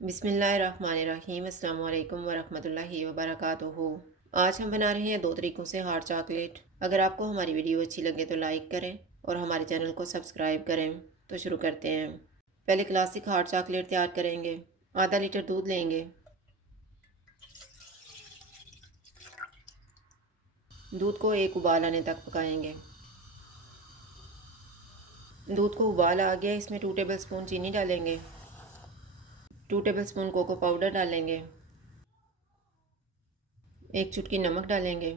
बिस्मिल्लाहिर्रहमानिर्रहीम अस्सलाम वालेकुम वरहमतुल्लाहि वबरकातुहू। आज हम बना रहे हैं दो तरीक़ों से हार्ट चॉकलेट। अगर आपको हमारी वीडियो अच्छी लगे तो लाइक करें और हमारे चैनल को सब्सक्राइब करें। तो शुरू करते हैं। पहले क्लासिक हार्ट चॉकलेट तैयार करेंगे। आधा लीटर दूध लेंगे। दूध को एक उबाल आने तक पकाएंगे। दूध को उबाल आ गया, इसमें 2 टेबल स्पून चीनी डालेंगे। 2 टेबल स्पून कोको पाउडर डालेंगे। 1 चुटकी नमक डालेंगे।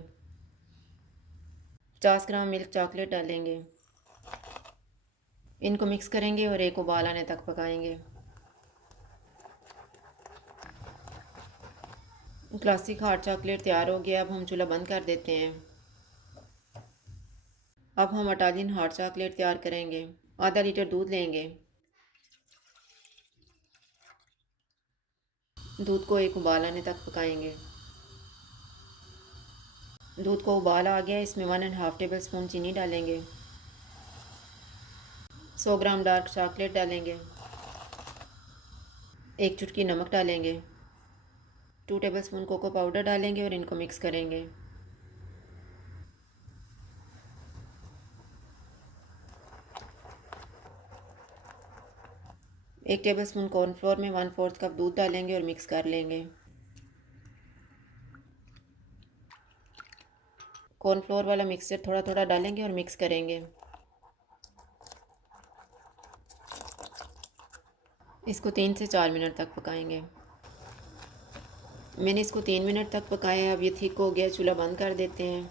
50 ग्राम मिल्क चॉकलेट डालेंगे। इनको मिक्स करेंगे और एक उबाल आने तक पकाएंगे। क्लासिक हार्ट चॉकलेट तैयार हो गया। अब हम चूल्हा बंद कर देते हैं। अब हम इटालियन हार्ट चॉकलेट तैयार करेंगे। आधा लीटर दूध लेंगे। दूध को एक उबाल आने तक पकाएंगे। दूध को उबाल आ गया, इसमें 1.5 टेबल स्पून चीनी डालेंगे। 100 ग्राम डार्क चॉकलेट डालेंगे। 1 चुटकी नमक डालेंगे। 2 टेबल स्पून कोको पाउडर डालेंगे और इनको मिक्स करेंगे। एक टेबल स्पून कॉर्नफ्लोर में 1/4 कप दूध डालेंगे और मिक्स कर लेंगे। कॉर्नफ्लोर वाला मिक्सचर थोड़ा थोड़ा डालेंगे और मिक्स करेंगे। इसको 3 से 4 मिनट तक पकाएंगे। मैंने इसको 3 मिनट तक पकाया। अब ये थिक हो गया, चूल्हा बंद कर देते हैं।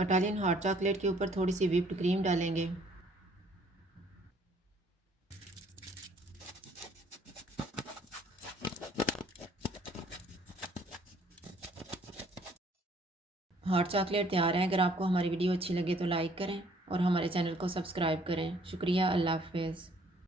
इटालियन हॉट चॉकलेट के ऊपर थोड़ी सी व्हिप्ड क्रीम डालेंगे। हॉट चॉकलेट तैयार है। अगर आपको हमारी वीडियो अच्छी लगे तो लाइक करें और हमारे चैनल को सब्सक्राइब करें। शुक्रिया। अल्लाह हाफ़िज़।